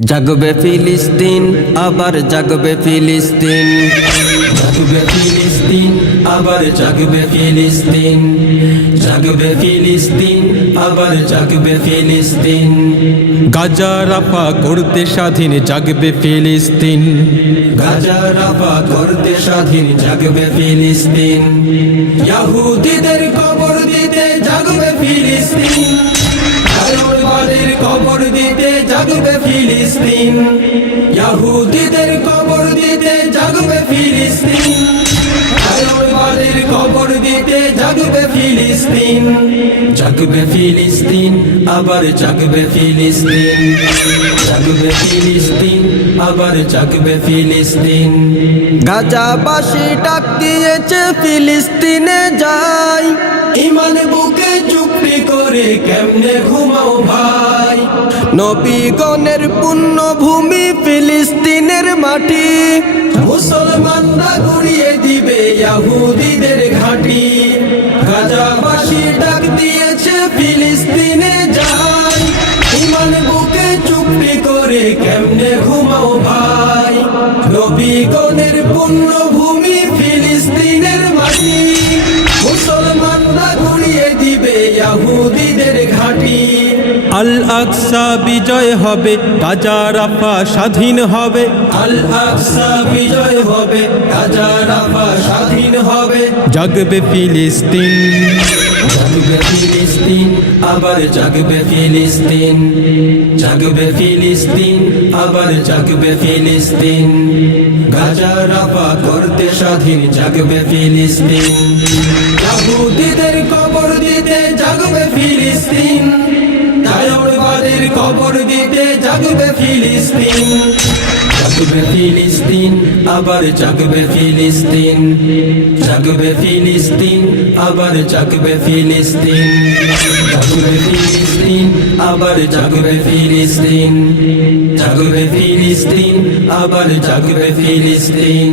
জাগবে ফিলিস্তিন, আবার জাগবে ফিলিস্তিন। জাগবে ফিলিস্তিন, আবার জাগবে ফিলিস্তিন। জাগবে ফিলিস্তিন, আবার জাগবে ফিলিস্তিন। গাজা রাফা করতে স্বাধীন জাগবে ফিলিস্তিন। গাজা রাফা করতে স্বাধীন জাগবে ফিলিস্তিন। ইয়াহুদিদের কবর দিতে জাগবে ফিলিস্তিন। জাগবে ফিলিস্তিন। ইয়াহুদিদের কবর দিতে জাগবে ফিলিস্তিন। আয়রবাদের কবর দিতে জাগবে ফিলিস্তিন। জাগবে ফিলিস্তিন, আবার জাগবে ফিলিস্তিন। জাগবে ফিলিস্তিন, আবার জাগবে ফিলিস্তিন। গাজাবাসী ডাক দিয়েছে, ফিলিস্তিনে যাই। ইমান বুকে চুপড়ি করে কেমনে ঘুমাও ভাই? নবীগণের পুণ্য ভূমি ফিলিস্তিনের মাটি। মুসলমানরা গুড়িয়ে দিবে ইয়াহুদিদের ঘাঁটি। গাজাবাসী ডাক দিয়েছে ফিলিস্তিনে যাই। ইমান বুকে চুপড়ি করে কেমনে ঘুমাও ভাই? নবীগণের পুণ্য ভূমি ফিলিস্তিনের মাটি। আল আকসা বিজয় হবে গাজা রাফা স্বাধীন হবে। আল আকসা বিজয় হবে গাজা রাফা স্বাধীন হবে। জাগবে ফিলিস্তিন। জাগবে ফিলিস্তিন আবার জাগবে ফিলিস্তিন। জাগবে ফিলিস্তিন আবার জাগবে ফিলিস্তিন। গাজা রাফা করতে স্বাধীন জাগবে ফিলিস্তিন। ইয়াহুদিদের কবর দিতে জাগবে ফিলিস্তিন। জাগবে ফিলিস্তিন, আবার জাগবে ফিলিস্তিন। জাগবে ফিলিস্তিন, আবার জাগবে ফিলিস্তিন। জাগবে ফিলিস্তিন, আবার জাগবে ফিলিস্তিন। জাগবে ফিলিস্তিন, আবার জাগবে ফিলিস্তিন।